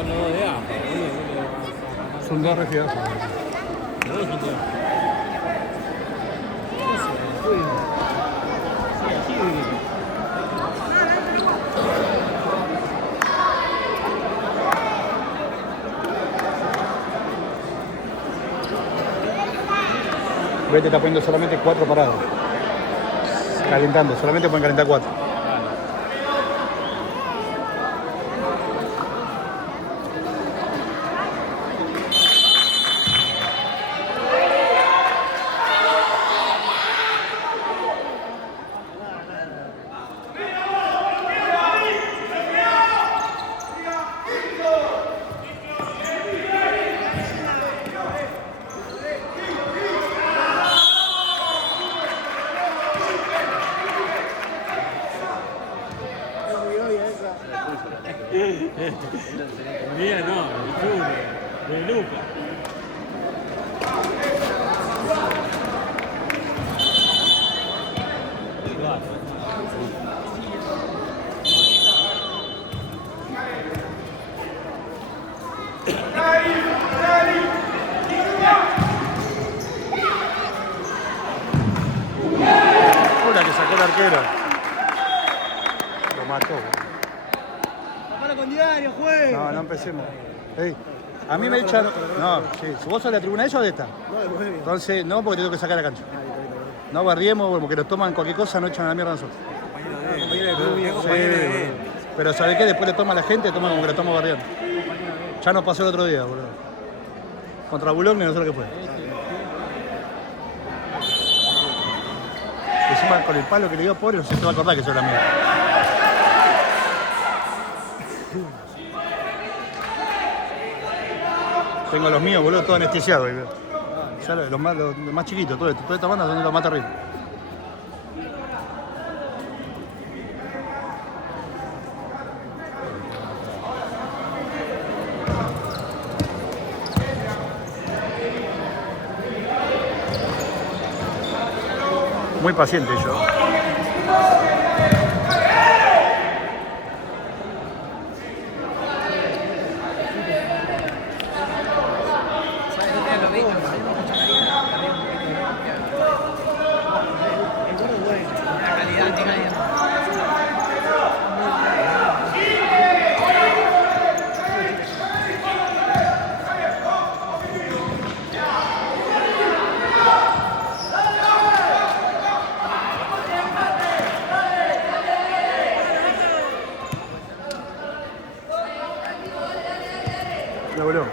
Son los dos de AFA, Son dos regidos. Los dos son dos. Vete está poniendo solamente 4 paradas. Calentando, solamente pueden calentar 4. Mía no, el Junior, de Luca. Una que sacó el arquero. Lo mató. Con diario, juez. No, no empecemos. Ey, a mí me echan. No, sí. Si vos sos de la tribuna de ellos, ¿de esta? No, Entonces, no, porque te tengo que sacar la cancha. No barriemos, porque nos toman cualquier cosa, no echan a la mierda a nosotros. Sí, pero ¿sabés qué? Después le toma a la gente, toma como que lo estamos barriendo. Ya nos pasó el otro día, boludo. Contra Boulogne, no sé lo que fue. Encima con el palo que le dio pobre, no sé si te va a acordar que eso era mío. Tengo los míos, boludo, todos anestesiados. Ya los más chiquitos, toda esta banda son los más terribles. Muy paciente yo. Ya, boludo.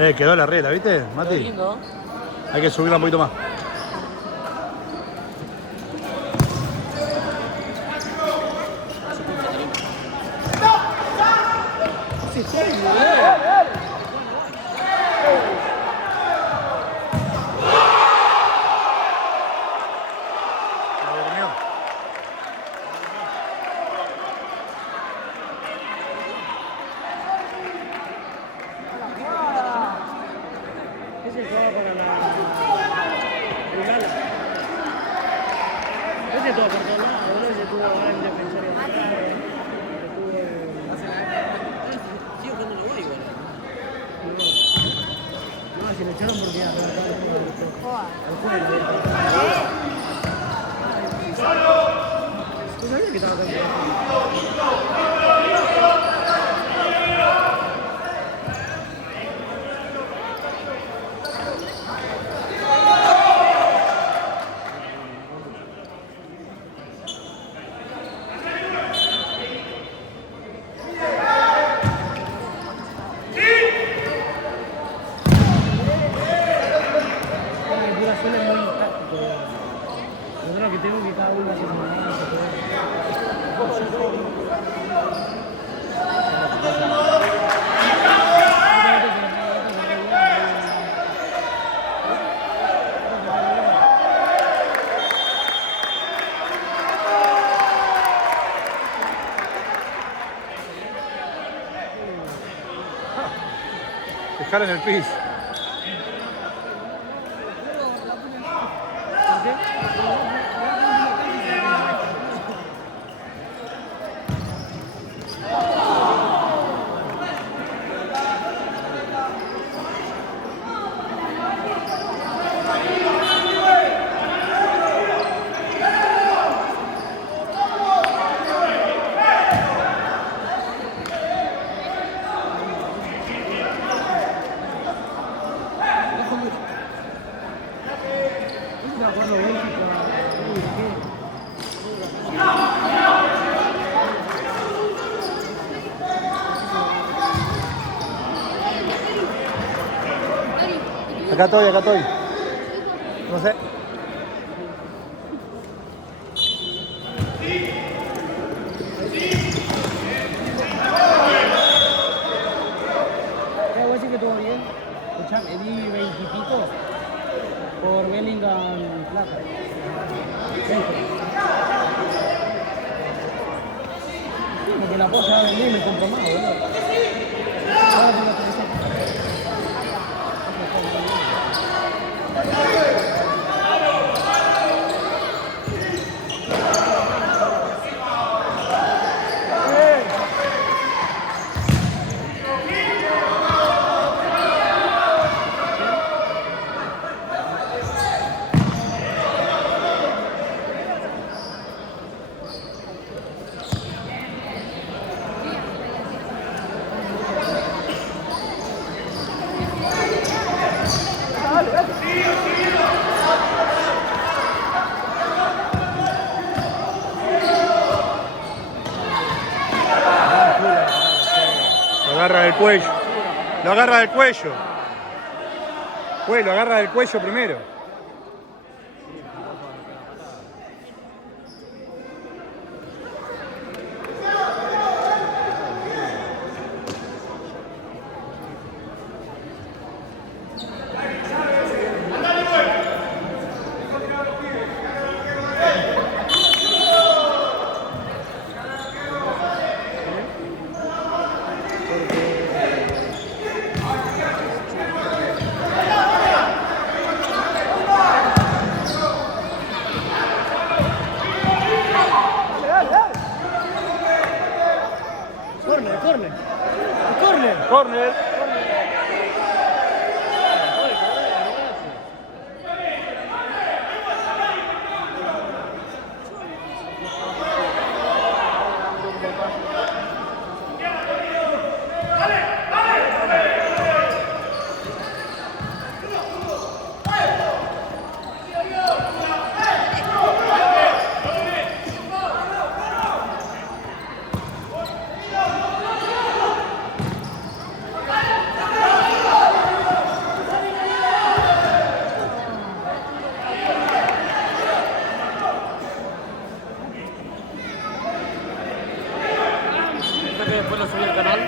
Quedó la regla, ¿viste, Mati? Lindo. Hay que subirla un poquito más. Ese jugaba para la Brigala. Ese tuvo por todos lados, ese tuvo gran defensor central, sigue jugando en Uruguay igual. No, si lo echaron porque ya al juego. ¿Tú sabías que estaba campeón? Dejar en el piso. Acá estoy. No sé. Voy a decir que estuvo bien. Escuchame, di 20 y pico por Bellingham Plata. 20. Porque la polla va a venir y me compro más, boludo. Ahora tengo que hacer. Lo agarra del cuello. Lo agarra del cuello. Pues lo agarra del cuello primero. Corner. que después lo subí al canal.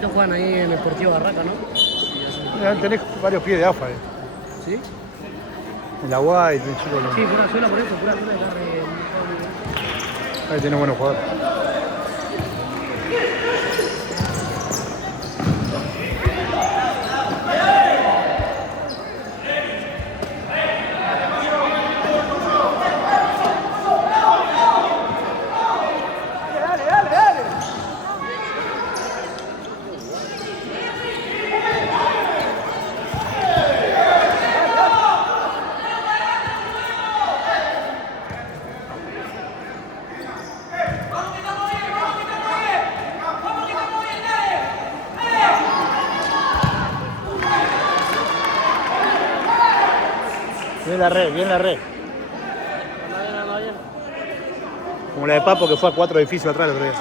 Estos juegan ahí en el Deportivo Barraca, ¿no? Tenés varios pies de AFA, ¿Sí? En la Guay, tenés chicos. Sí, pura suela por eso, pura suela de carne. Ahí tenés buenos jugadores. Bien la red, bien la red. Como la de Papo que fue a 4 edificios atrás el otro día.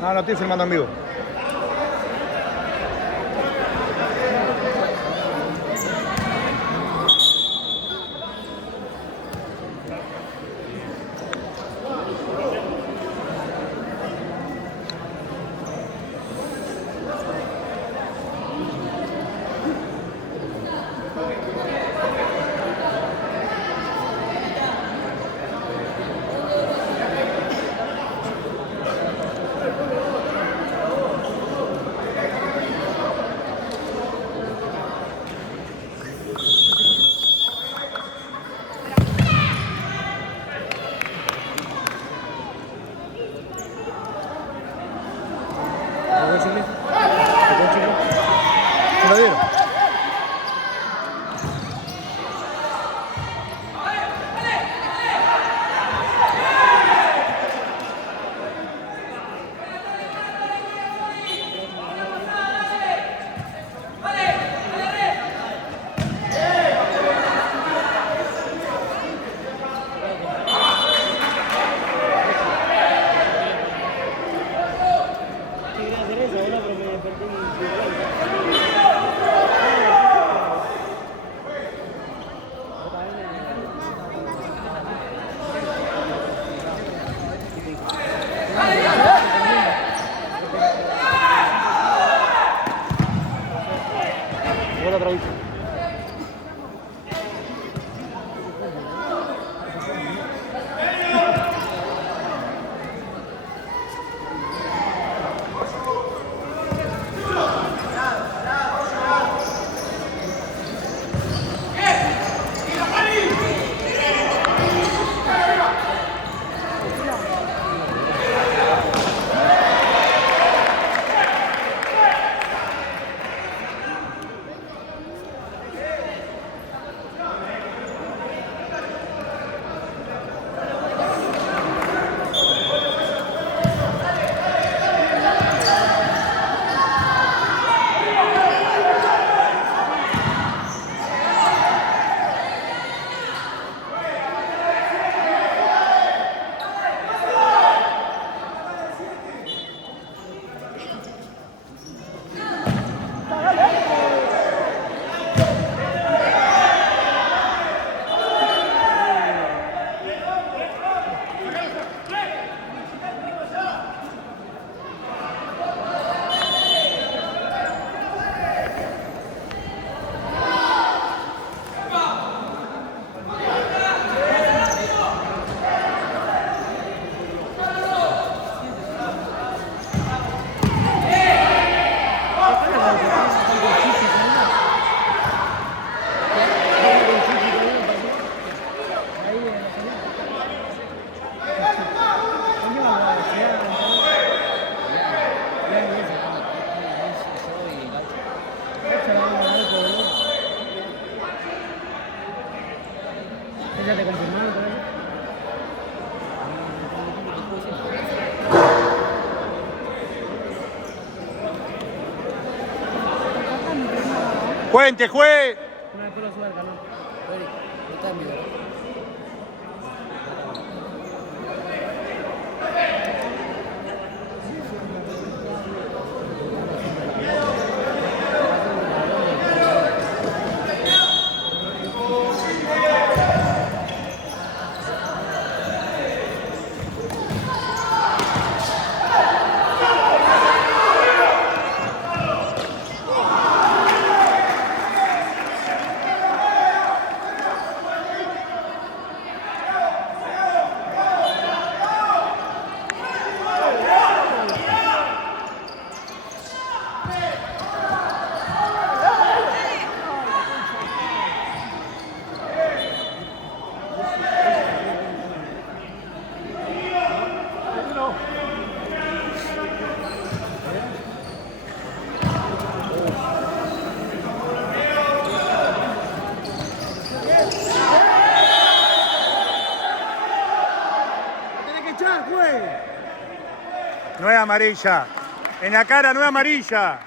No, no estoy filmando en vivo. ¿Ya te confirmaron por ahí? ¡Cuente, juez! No, después lo sube al canal. Oye, está en video. No es amarilla. En la cara no es amarilla.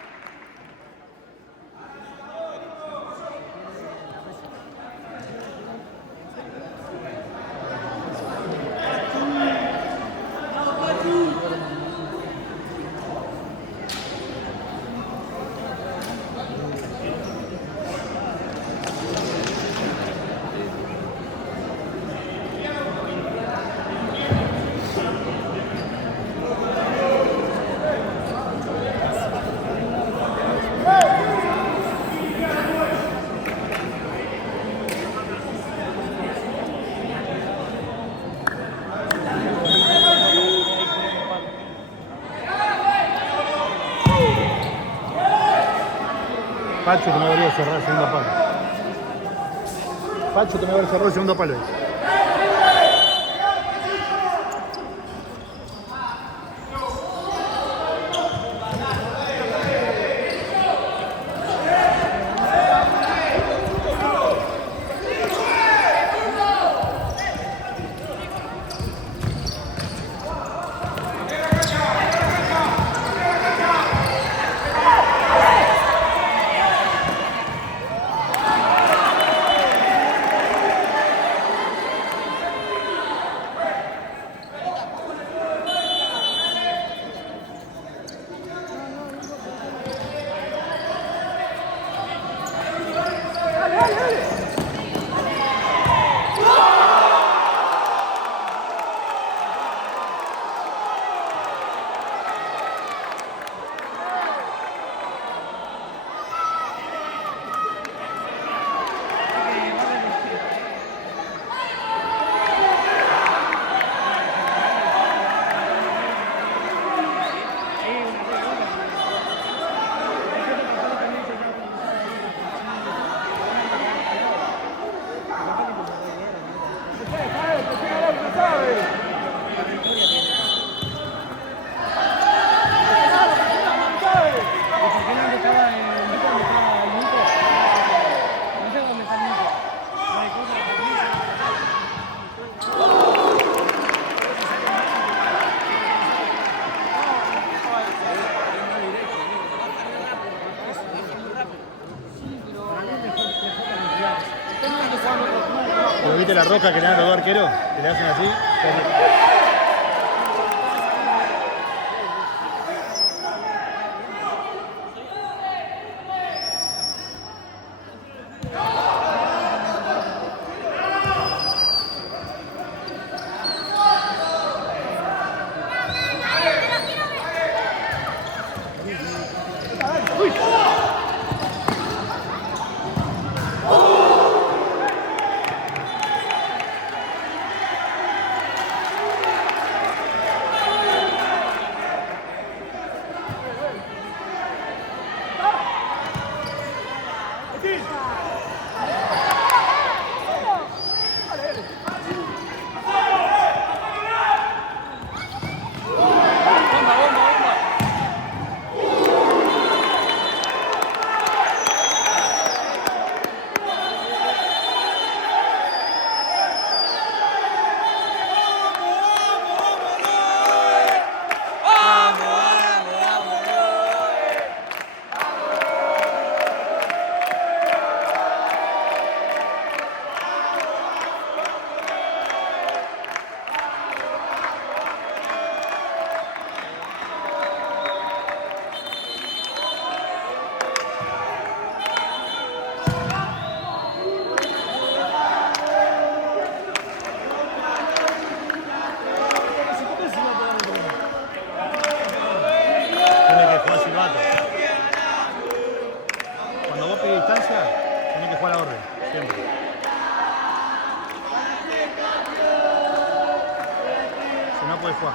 Pacho que me debería cerrar el segundo palo. Pacho que me debería cerrar el segundo palo. Pero viste la roja que le dan los dos arqueros, que le hacen así. no puede jugar.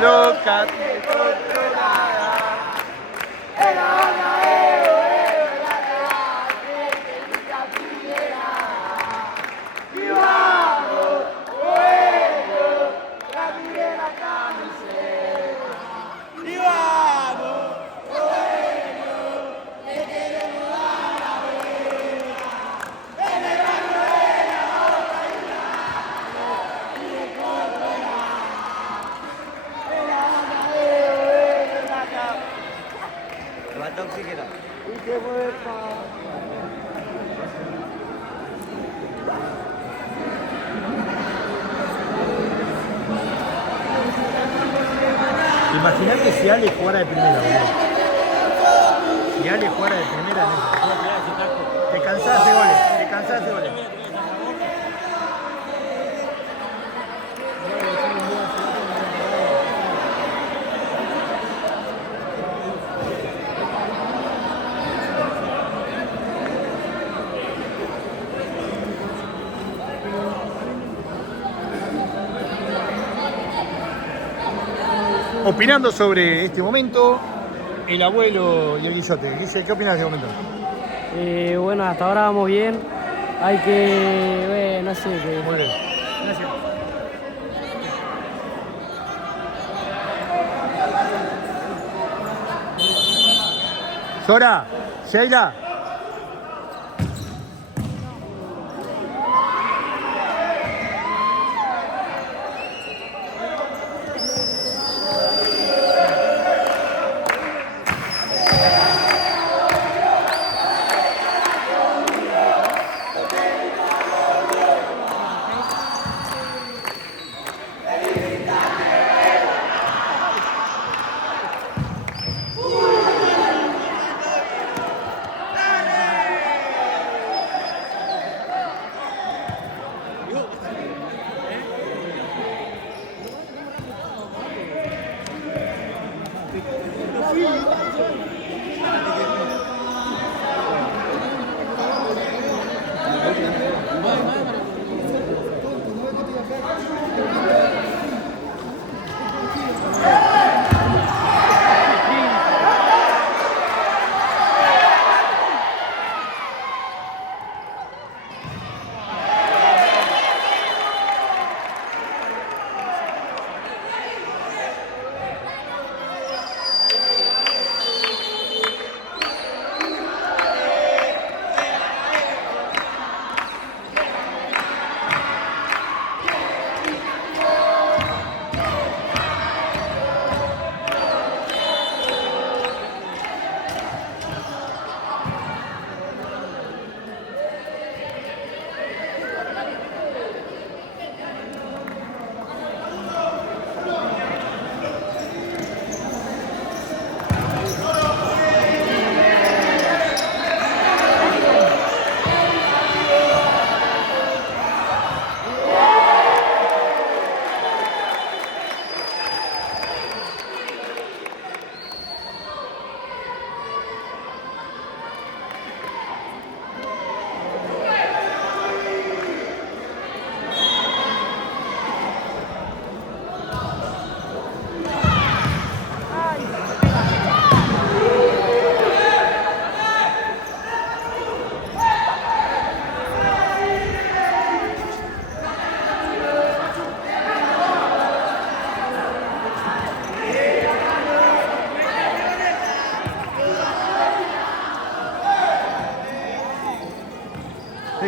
Loca te controlada. Imagínate si Ale jugara de primera, boludo. Si Ale jugara de primera en eso. Te cansás de goles, te cansás de goles. Opinando sobre este momento, el abuelo y el Guillote. Guille, ¿qué opinas de este momento? Bueno, hasta ahora vamos bien. Hay que, no sé, Muy bien. Gracias. Sora, Sheila.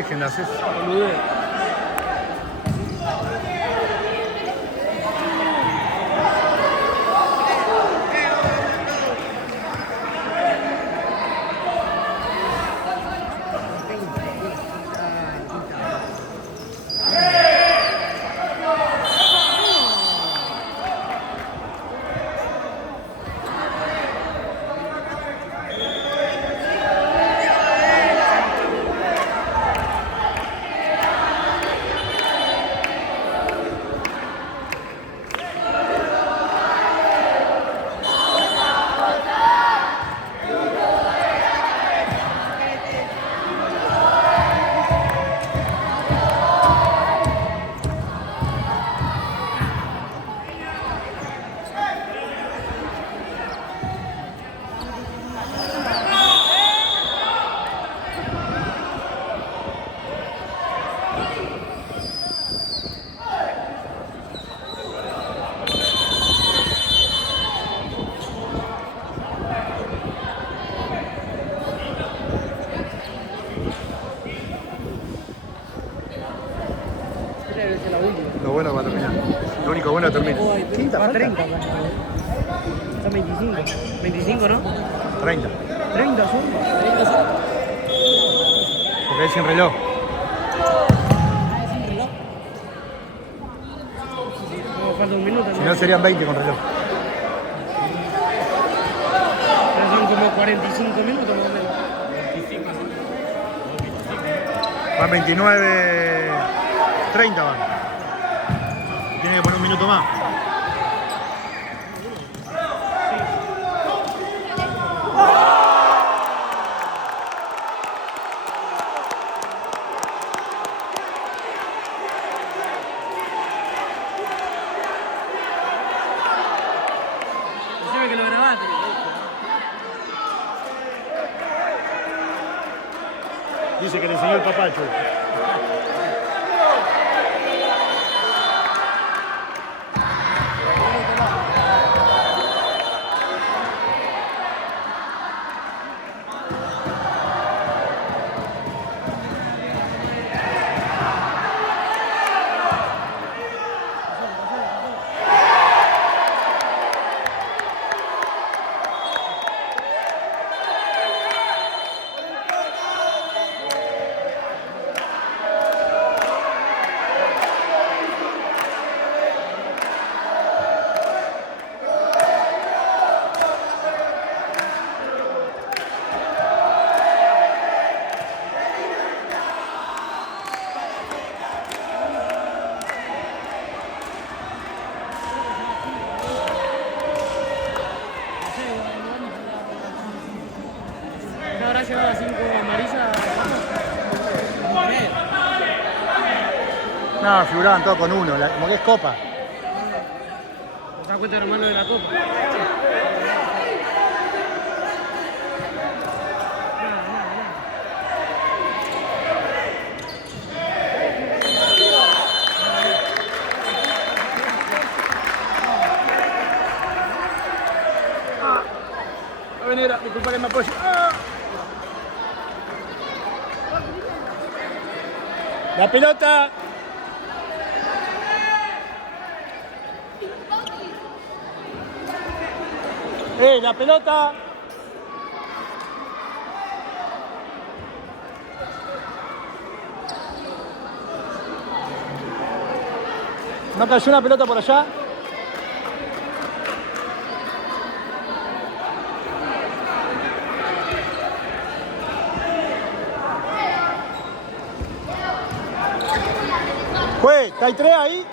Dejen de hacer Boludez. Lo bueno va a terminar. Lo único bueno termina. Quinta Va a falta. 30. Está 25. 25, ¿no? 30. 30 son. Porque es sin reloj. No, falta un minuto. Si no serían 20 con reloj. Pero son como 45 minutos más o menos. Van 29. 30 van. Tiene que poner un minuto más. Decime que lo grabaste. Dice que le enseñó el papacho. Habrá llegado a 5 amarillas. No, figuraban todos con uno, como que es copa. ¿Te das cuenta, hermano, de la copa? Va a venir, disculpa que me apoye. La pelota. La pelota. ¿No cayó una pelota por allá? Juez, ¿hay tres ahí?